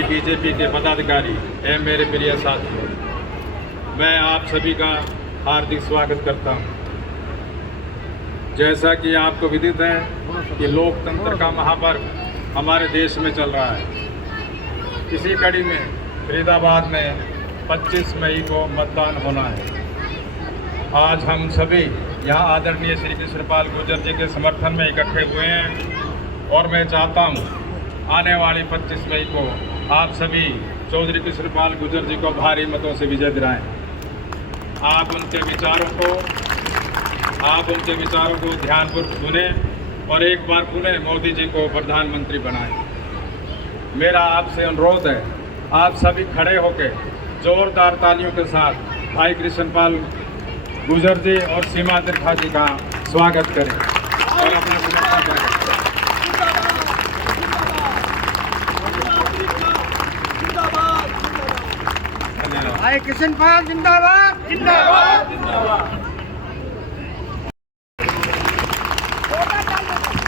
सभी बीजेपी के पदाधिकारी एवं मेरे प्रिय साथियों, मैं आप सभी का हार्दिक स्वागत करता हूं। जैसा कि आपको विदित है कि लोकतंत्र का महापर्व हमारे देश में चल रहा है। इसी कड़ी में फरीदाबाद में 25 मई को मतदान होना है। आज हम सभी यहाँ आदरणीय श्री कृष्णपाल गुर्जर जी के समर्थन में इकट्ठे हुए हैं और मैं चाहता हूँ आने वाली 25 मई को आप सभी चौधरी कृष्णपाल गुर्जर जी को भारी मतों से विजय दिलाएं। आप उनके विचारों को ध्यानपूर्वक सुनें और एक बार पुनः मोदी जी को प्रधानमंत्री बनाएं। मेरा आपसे अनुरोध है, आप सभी खड़े होकर जोरदार तालियों के साथ भाई कृष्णपाल गुर्जर जी और सीमा त्रिखा जी का स्वागत करें और अपना समर्थन करें। भाई कृष्णपाल जिंदाबाद जिंदाबाद जिंदाबाद।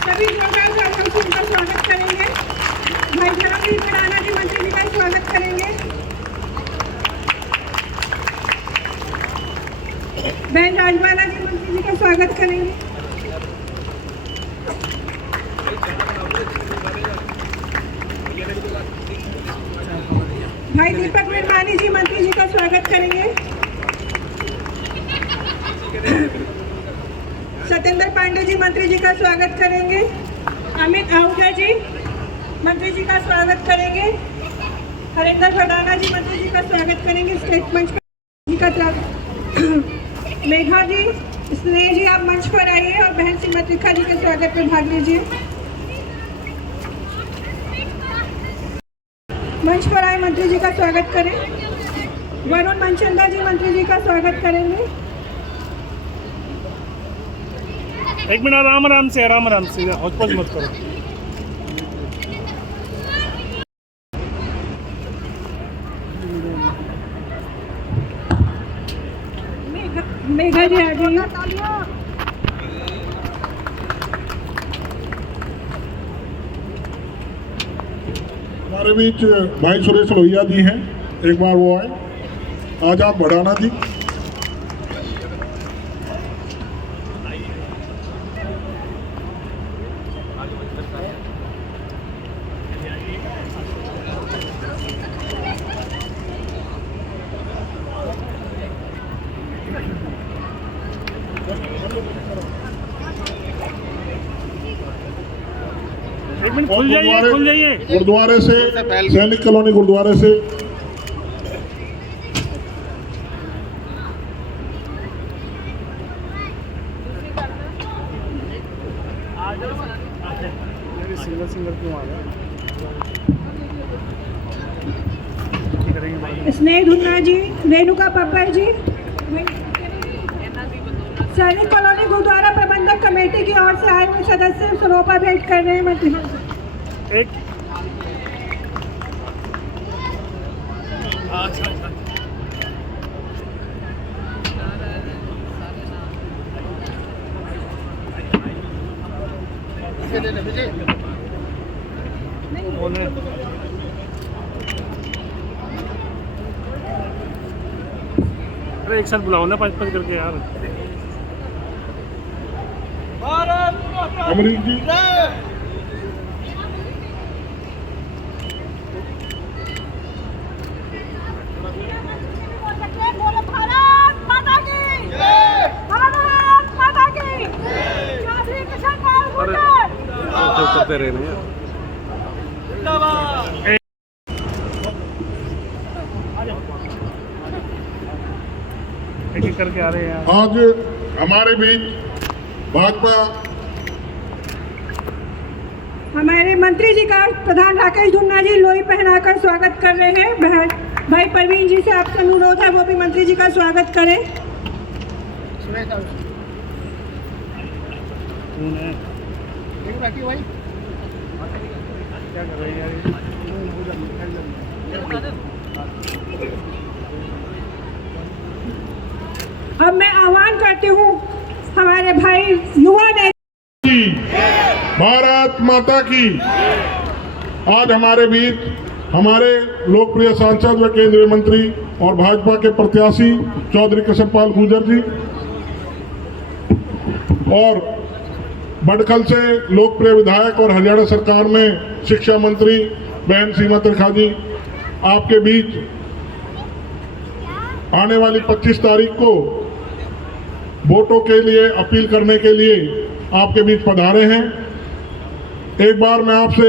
सभी जोरदार तालियों से उनका स्वागत करेंगे। भाई धर्मवीर भडाना जी मंत्री जी का स्वागत करेंगे। बहन राजबाला जी मंत्री जी का स्वागत करेंगे। भाई दीपक विरमानी जी मंत्री जी का स्वागत करेंगे। सत्येंद्र पांडे जी मंत्री जी का स्वागत करेंगे। अमित आहूजा जी मंत्री जी का स्वागत करेंगे। हरिंदर भडाना जी मंत्री जी का स्वागत करेंगे। स्टेट मंच जी का मेघा जी, स्नेह जी आप मंच पर आइए और बहन सीमा त्रिखा जी के स्वागत में भाग लीजिए। मंच पर आए मंत्री जी का स्वागत करें। वरुण मनचंदा जी मंत्री जी का स्वागत करेंगे। एक मिनट, आराम आराम से हौच-पौच मत करो। मेघा जी आ जाइए। हमारे बीच भाई सुरेश लोहिया जी हैं, एक बार वो आए। आज आप भडाना जी। एक मिनट, खुल जाइए। गुरुद्वारे से, सैनिक कॉलोनी गुरुद्वारे से सिंगल क्यों आ गया? स्नेह धुन्ना जी, रेणुका पब्बर जी, सैनिक कॉलोनी गुरुद्वारा प्रबंधक कमेटी की ओर से आए हुए सदस्य सरोपा भेंट कर रहे हैं मंत्री। एक अरे एक साथ बुलाओ ना, 5-5 करके यार। अमरीक जी, करते रहे भैया। एक करके आ रहे हैं। आज हमारे बीच भाजपा हमारे मंत्री जी का प्रधान राकेश धुन्ना जी लोई पहनाकर स्वागत कर रहे हैं। भाई परवीन जी से आपसे अनुरोध है वो भी मंत्री जी का स्वागत करें। क्या कर रही है? अब मैं आह्वान करती हूँ हमारे भाई युवा भारत माता की। आज हमारे बीच हमारे लोकप्रिय सांसद व केंद्रीय मंत्री और भाजपा के प्रत्याशी चौधरी कृष्णपाल गुर्जर जी, और बडखल से लोकप्रिय विधायक और हरियाणा सरकार में शिक्षा मंत्री बहन सीमा त्रिखा जी आपके बीच आने वाली 25 तारीख को वोटों के लिए अपील करने के लिए आपके बीच पधारे हैं। एक बार मैं आपसे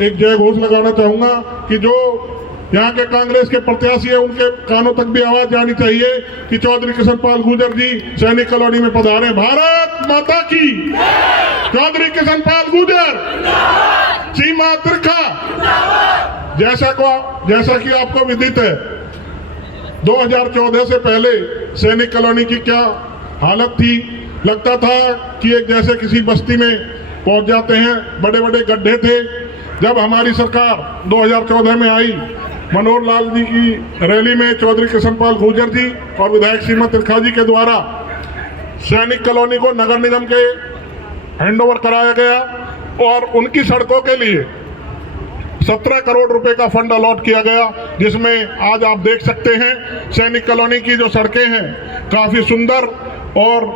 एक जय घोष लगाना चाहूंगा कि जो यहाँ के कांग्रेस के प्रत्याशी है उनके कानों तक भी आवाज जानी चाहिए कि चौधरी कृष्णपाल गुर्जर जी सैनिक कॉलोनी में पधारे। भारत माता की चौधरी कृष्णपाल गुर्जर, सीमा त्रिखा। जैसा कि आपको विदित है, 2014 से पहले सैनिक कॉलोनी की क्या हालत थी। लगता था कि एक जैसे किसी बस्ती में पहुंच जाते हैं, बड़े बड़े गड्ढे थे। जब हमारी सरकार 2014 में आई, मनोहर लाल जी की रैली में चौधरी कृष्णपाल गुर्जर जी और विधायक सीमा त्रिखा जी के द्वारा सैनिक कॉलोनी को नगर निगम के हैंडओवर कराया गया और उनकी सड़कों के लिए 17 करोड़ रुपए का फंड अलॉट किया गया, जिसमें आज आप देख सकते हैं सैनिक कॉलोनी की जो सड़कें हैं काफ़ी सुंदर और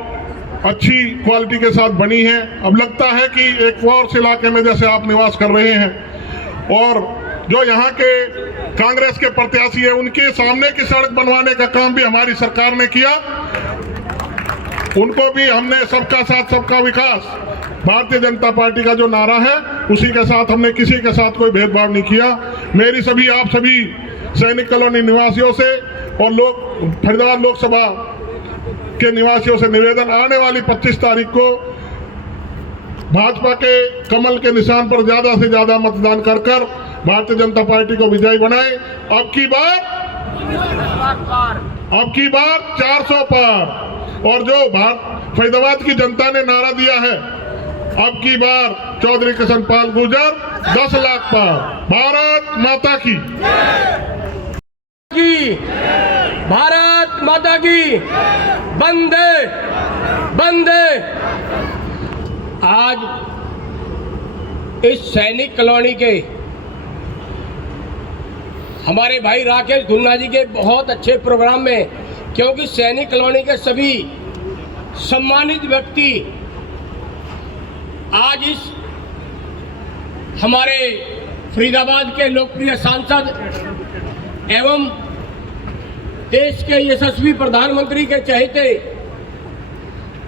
अच्छी क्वालिटी के साथ बनी हैं। अब लगता है कि एक फॉर्स इलाके में जैसे आप निवास कर रहे हैं। और जो यहाँ के कांग्रेस के प्रत्याशी हैं उनके सामने की सड़क बनवाने का काम भी हमारी सरकार ने किया। उनको भी हमने सबका साथ सबका विकास, भारतीय जनता पार्टी का जो नारा है उसी के साथ हमने किसी के साथ कोई भेदभाव नहीं किया। मेरी सभी आप सभी सैनिक कॉलोनी निवासियों से और फरीदाबाद लोकसभा के निवासियों से निवेदन, आने वाली 25 तारीख को भाजपा के कमल के निशान पर ज्यादा से ज्यादा मतदान कर भारतीय जनता पार्टी को विजयी बनाए। अब की बार 400 पार। और जो फरीदाबाद की जनता ने नारा दिया है, अब की बार चौधरी कृष्णपाल गुर्जर 10 लाख पार। भारत माता की भारत माता की वंदे वंदे। आज इस सैनिक कॉलोनी के हमारे भाई राकेश धुन्ना जी के बहुत अच्छे प्रोग्राम में, क्योंकि सैनिक कॉलोनी के सभी सम्मानित व्यक्ति आज इस हमारे फरीदाबाद के लोकप्रिय सांसद एवं देश के यशस्वी प्रधानमंत्री के चहेते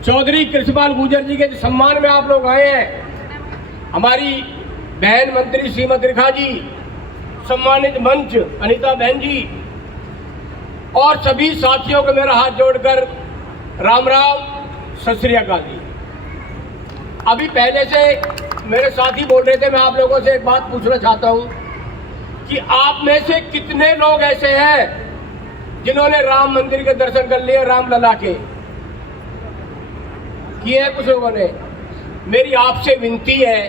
चौधरी कृष्णपाल गुर्जर जी के सम्मान में आप लोग आए हैं। हमारी बहन मंत्री सीमा त्रिखा जी, सम्मानित मंच अनीता बहन जी और सभी साथियों को मेरा हाथ जोड़कर राम राम, सत श्री अकाल जी। अभी पहले से मेरे साथी बोल रहे थे, मैं आप लोगों से एक बात पूछना चाहता हूं कि आप में से कितने लोग ऐसे हैं जिन्होंने राम मंदिर के दर्शन कर लिए, राम लला के किए हैं कुछ लोगों ने। मेरी आपसे विनती है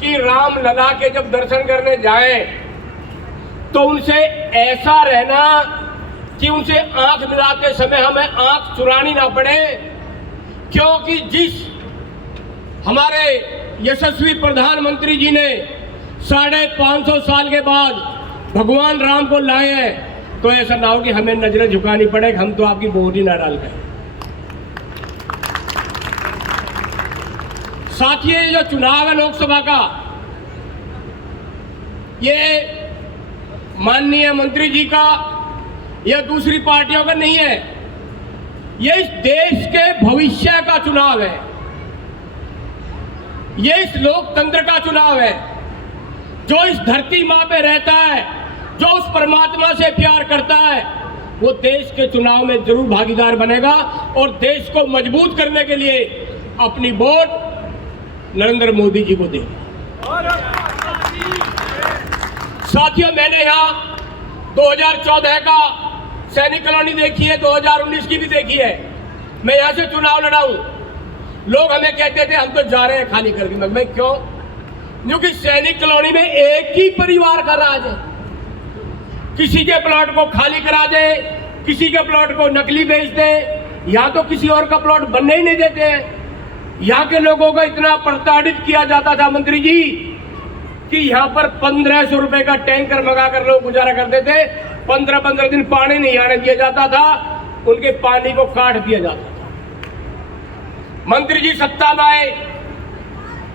कि राम लला के जब दर्शन करने जाएं तो उनसे ऐसा रहना कि उनसे आंख मिलाते समय हमें आंख चुरानी ना पड़े, क्योंकि जिस हमारे यशस्वी प्रधानमंत्री जी ने 550 साल के बाद भगवान राम को लाए हैं, तो ऐसा ना हो कि हमें नजरें झुकानी पड़े, हम तो आपकी वोट ही ना डाल गए। साथियों, ये जो चुनाव है लोकसभा का, ये माननीय मंत्री जी का या दूसरी पार्टियों का नहीं है, ये इस देश के भविष्य का चुनाव है, ये इस लोकतंत्र का चुनाव है। जो इस धरती माँ पे रहता है, जो उस परमात्मा से प्यार करता है, वो देश के चुनाव में जरूर भागीदार बनेगा और देश को मजबूत करने के लिए अपनी वोट नरेंद्र मोदी जी को देगा। साथियों, मैंने यहाँ 2014 का सैनिक कॉलोनी देखी है, 2019 की भी देखी है। मैं यहाँ से चुनाव लड़ा हूँ। लोग हमें कहते थे हम तो जा रहे हैं खाली करके। मैं क्यों? क्योंकि सैनिक कॉलोनी में एक ही परिवार का राज है। किसी के प्लॉट को खाली करा दे, किसी के प्लॉट को नकली बेच दे, या तो किसी और का प्लॉट बनने ही नहीं देते हैं। यहाँ के लोगों को इतना प्रताड़ित किया जाता था मंत्री जी कि यहाँ पर 1500 रुपए का टैंकर मंगा कर लोग गुजारा करते थे। 15-15 दिन पानी नहीं आने दिया जाता था, उनके पानी को काट दिया जाता था। मंत्री जी सत्ता में आए,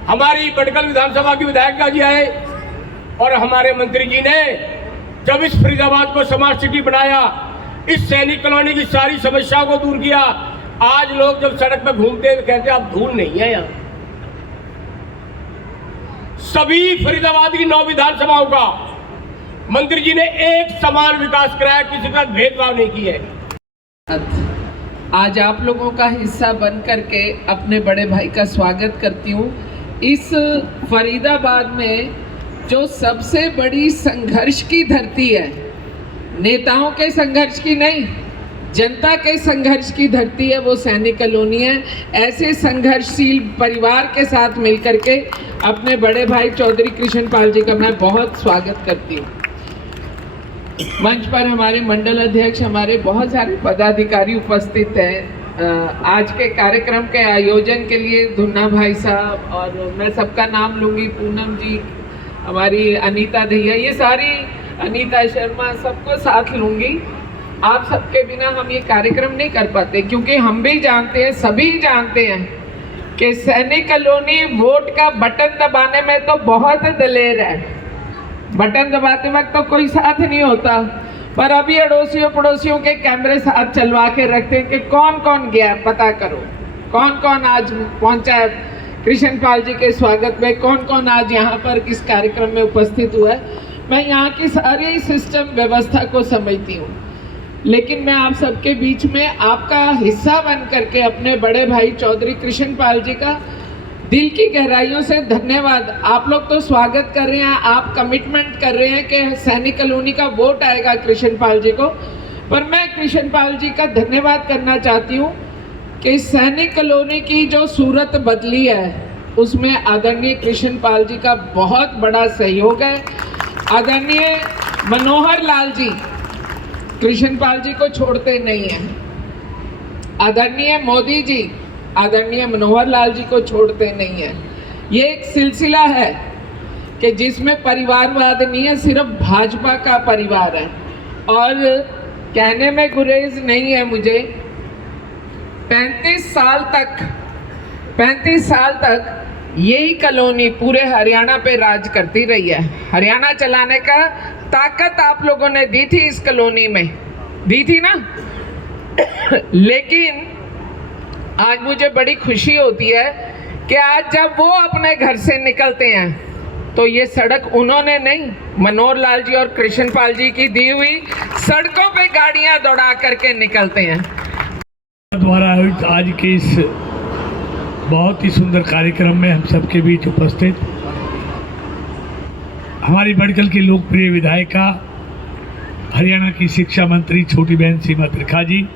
हमारी बटकल विधानसभा की विधायिका जी आए और हमारे मंत्री जी ने जब इस फरीदाबाद को स्मार्ट सिटी बनाया, इस सैनिक कॉलोनी की सारी समस्याओं को दूर किया। आज लोग जब सड़क पर घूमते हैं तो कहते हैं अब धूल नहीं है यहाँ। सभी फरीदाबाद की 9 विधानसभाओं का मंत्री जी ने एक समान विकास कराया, किसी का भेदभाव नहीं किया है। आज आप लोगों का हिस्सा बन करके अपने बड़े भाई का स्वागत करती हूँ। इस फरीदाबाद में जो सबसे बड़ी संघर्ष की धरती है, नेताओं के संघर्ष की नहीं, जनता के संघर्ष की धरती है, वो सैनिक कॉलोनी है। ऐसे संघर्षशील परिवार के साथ मिलकर के अपने बड़े भाई चौधरी कृष्णपाल जी का मैं बहुत स्वागत करती हूँ। मंच पर हमारे मंडल अध्यक्ष, हमारे बहुत सारे पदाधिकारी उपस्थित हैं। आज के कार्यक्रम के आयोजन के लिए धुन्ना भाई साहब, और मैं सबका नाम लूँगी, पूनम जी, हमारी अनीता दहिया, ये सारी, अनीता शर्मा, सबको साथ लूँगी। आप सबके बिना हम ये कार्यक्रम नहीं कर पाते, क्योंकि हम भी जानते हैं, सभी जानते हैं कि सैनिक कॉलोनी वोट का बटन दबाने में तो बहुत दिलेर है। बटन दबाते वक्त तो कोई साथ नहीं होता, पर अभी अड़ोसियों पड़ोसियों के कैमरे साथ चलवा के रखते हैं कि कौन कौन गया, पता करो कौन कौन आज पहुंचा है कृष्णपाल जी के स्वागत में, कौन कौन आज यहाँ पर किस कार्यक्रम में उपस्थित हुआ है। मैं यहाँ की सारी सिस्टम व्यवस्था को समझती हूँ, लेकिन मैं आप सबके बीच में आपका हिस्सा बन करके अपने बड़े भाई चौधरी कृष्णपाल जी का दिल की गहराइयों से धन्यवाद। आप लोग तो स्वागत कर रहे हैं, आप कमिटमेंट कर रहे हैं कि सैनिक कॉलोनी का वोट आएगा कृष्णपाल जी को, पर मैं कृष्णपाल जी का धन्यवाद करना चाहती हूँ कि सैनिक कॉलोनी की जो सूरत बदली है उसमें आदरणीय कृष्णपाल जी का बहुत बड़ा सहयोग है। आदरणीय मनोहर लाल जी कृष्णपाल जी को छोड़ते नहीं हैं। आदरणीय मोदी जी आदरणीय मनोहर लाल जी को छोड़ते नहीं हैं। ये एक सिलसिला है कि जिसमें परिवारवाद नहीं है, सिर्फ भाजपा का परिवार है। और कहने में गुरेज नहीं है मुझे, 35 साल तक यही कॉलोनी पूरे हरियाणा पे राज करती रही है। हरियाणा चलाने का ताकत आप लोगों ने दी थी, इस कॉलोनी में दी थी ना। लेकिन आज मुझे बड़ी खुशी होती है कि आज जब वो अपने घर से निकलते हैं तो ये सड़क उन्होंने नहीं, मनोहर लाल जी और कृष्णपाल जी की दी हुई सड़कों पे गाड़ियां दौड़ा करके निकलते हैं। द्वारा आयोजित आज के इस बहुत ही सुंदर कार्यक्रम में हम सबके बीच उपस्थित हमारी बड़कल की लोकप्रिय विधायिका, हरियाणा की शिक्षा मंत्री छोटी बहन सीमा त्रिखा जी,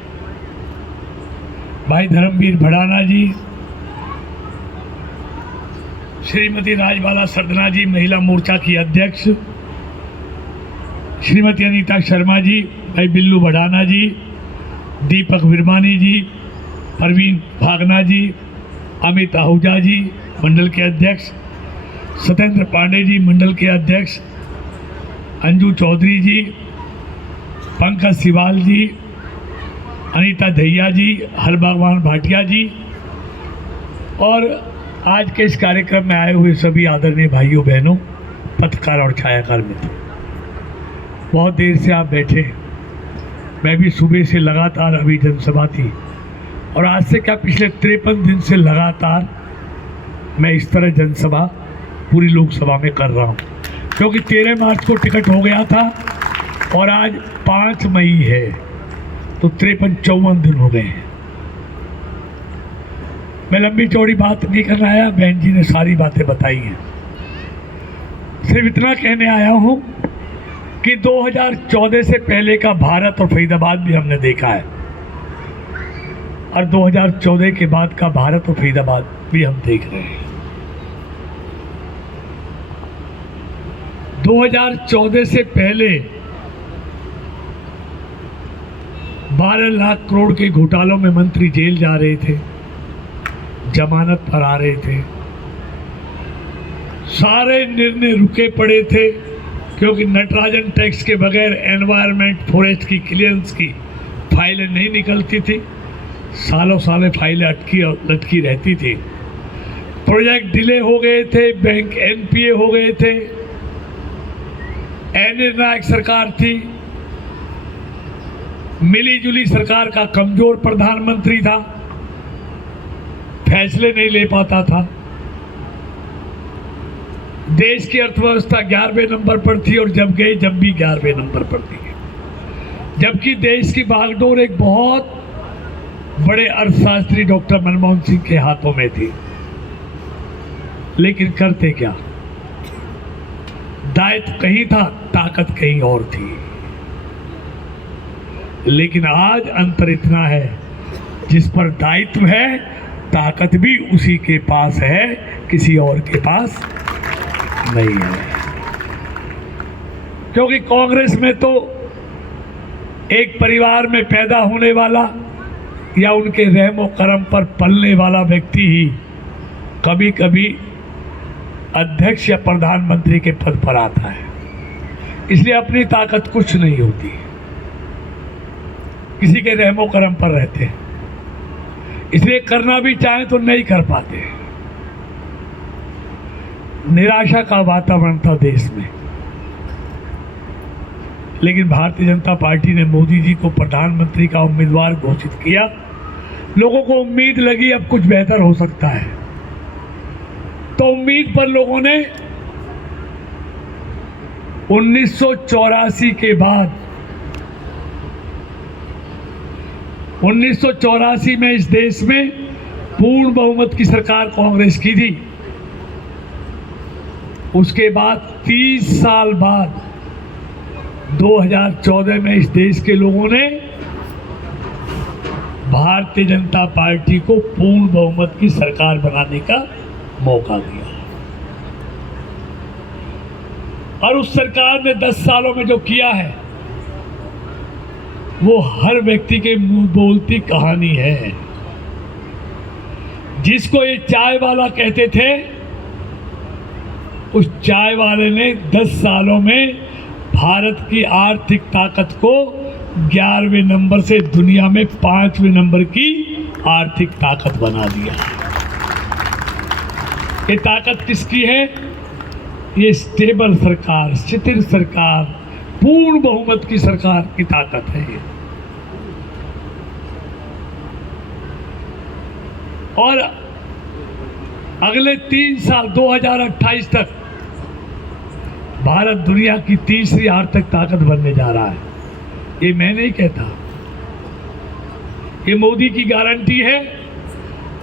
भाई धर्मवीर भड़ाना जी, श्रीमती राजबाला सरदना जी, महिला मोर्चा की अध्यक्ष, श्रीमती अनीता शर्मा जी, भाई बिल्लू भड़ाना जी, दीपक विरमानी जी, परवीन भागना जी, अमित आहूजा जी, मंडल के अध्यक्ष, सत्येंद्र पांडे जी, मंडल के अध्यक्ष, अंजू चौधरी जी, पंकज सिवाल जी, अनीता दहिया जी, हरभगवान भाटिया जी, और आज के इस कार्यक्रम में आए हुए सभी आदरणीय भाइयों बहनों, पत्रकार और छायाकार मित्र। बहुत देर से आप बैठे, मैं भी सुबह से लगातार अभी जनसभा थी, और आज से क्या पिछले 53 दिन से लगातार मैं इस तरह जनसभा पूरी लोकसभा में कर रहा हूँ, क्योंकि 13 मार्च को टिकट हो गया था और आज 5 मई है, तो 53-54 दिन हो गए हैं। मैं लंबी चौड़ी बात नहीं करना आया, बहन जी ने सारी बातें बताई हैं। सिर्फ इतना कहने आया हूँ कि 2014 से पहले का भारत और फरीदाबाद भी हमने देखा है, और 2014 के बाद का भारत और फरीदाबाद भी हम देख रहे हैं। 2014 से पहले 12 लाख करोड़ के घोटालों में मंत्री जेल जा रहे थे, जमानत पर आ रहे थे, सारे निर्णय रुके पड़े थे क्योंकि नटराजन टैक्स के बगैर एनवायरनमेंट फॉरेस्ट की क्लियरेंस की फाइलें नहीं निकलती थी। सालों साल फाइलें लटकी रहती थी। प्रोजेक्ट डिले हो गए थे, बैंक एनपीए हो गए थे। निर्णायक सरकार थी, मिली जुली सरकार का कमजोर प्रधानमंत्री था, फैसले नहीं ले पाता था। देश की अर्थव्यवस्था 11वें नंबर पर थी और जब भी 11वें नंबर पर थी, जबकि देश की बागडोर एक बहुत बड़े अर्थशास्त्री डॉक्टर मनमोहन सिंह के हाथों में थी। लेकिन करते क्या, दायित्व कहीं था, ताकत कहीं और थी। लेकिन आज अंतर इतना है, जिस पर दायित्व है ताकत भी उसी के पास है, किसी और के पास नहीं है। क्योंकि कांग्रेस में तो एक परिवार में पैदा होने वाला या उनके रहमो करम पर पलने वाला व्यक्ति ही कभी कभी अध्यक्ष या प्रधानमंत्री के पद पर आता है। इसलिए अपनी ताकत कुछ नहीं होती, किसी के रहमो करम पर रहते हैं। इसलिए करना भी चाहे तो नहीं कर पाते। निराशा का वातावरण था देश में, लेकिन भारतीय जनता पार्टी ने मोदी जी को प्रधानमंत्री का उम्मीदवार घोषित किया। लोगों को उम्मीद लगी अब कुछ बेहतर हो सकता है, तो उम्मीद पर लोगों ने 1984 के बाद 1984 में इस देश में पूर्ण बहुमत की सरकार कांग्रेस की थी। उसके बाद 30 साल बाद 2014 में इस देश के लोगों ने भारतीय जनता पार्टी को पूर्ण बहुमत की सरकार बनाने का मौका दिया। और उस सरकार ने 10 सालों में जो किया है वो हर व्यक्ति के मुंह बोलती कहानी है। जिसको ये चाय वाला कहते थे, उस चाय वाले ने 10 सालों में भारत की आर्थिक ताकत को 11वें नंबर से दुनिया में 5वें नंबर की आर्थिक ताकत बना दिया। ये ताकत किसकी है? ये स्टेबल सरकार, स्थिर सरकार, पूर्ण बहुमत की सरकार की ताकत है ये। और अगले 3 साल 2028 तक भारत दुनिया की तीसरी आर्थिक ताकत बनने जा रहा है। ये मैं नहीं कहता, ये मोदी की गारंटी है।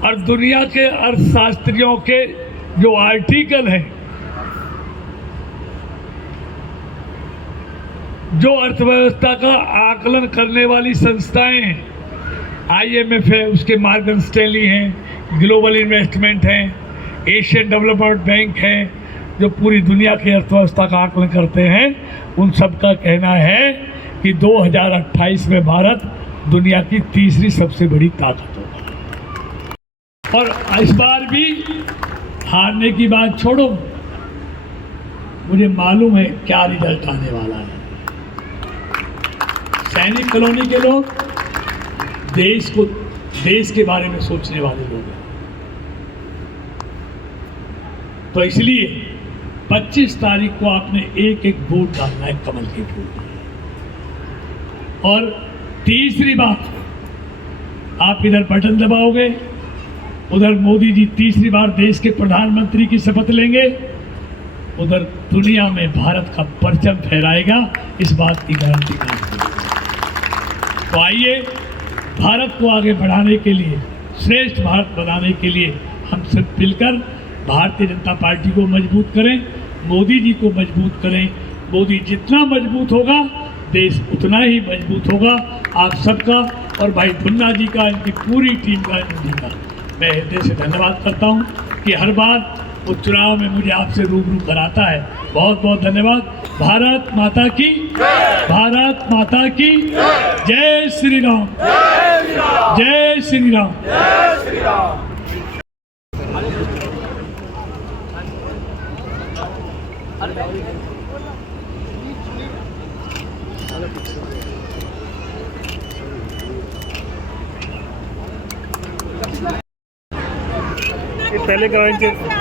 और दुनिया के अर्थशास्त्रियों के जो आर्टिकल हैं, जो अर्थव्यवस्था का आकलन करने वाली संस्थाएं हैं, IMF है, उसके मॉर्गन स्टैनली हैं, ग्लोबल इन्वेस्टमेंट हैं, एशियन डेवलपमेंट बैंक है, जो पूरी दुनिया की अर्थव्यवस्था का आकलन करते हैं, उन सब का कहना है कि 2028 में भारत दुनिया की तीसरी सबसे बड़ी ताकत होगा। और इस बार भी हारने की बात छोड़ो, मुझे मालूम है क्या रिजल्ट आने वाला है। सैनिक कॉलोनी के लोग देश के बारे में सोचने वाले लोग हैं। तो इसलिए 25 तारीख को आपने एक एक वोट डालना है कमल के फूल। और तीसरी बात, आप इधर बटन दबाओगे, उधर मोदी जी तीसरी बार देश के प्रधानमंत्री की शपथ लेंगे, उधर दुनिया में भारत का परचम फहराएगा। इस बात की गारंटी करेंगे। तो आइए, भारत को आगे बढ़ाने के लिए, श्रेष्ठ भारत बनाने के लिए हम सब मिलकर भारतीय जनता पार्टी को मजबूत करें, मोदी जी को मजबूत करें। मोदी जितना मजबूत होगा, देश उतना ही मजबूत होगा। आप सबका और भाई धुन्ना जी का, इनकी पूरी टीम का, इनका मैं हृदय से धन्यवाद करता हूं कि हर बार वो चुनाव में मुझे आपसे रूबरू कराता है। बहुत बहुत धन्यवाद। भारत माता की, भारत माता की जय श्री राम, जय श्री राम, जय श्री राम। पहले करायचे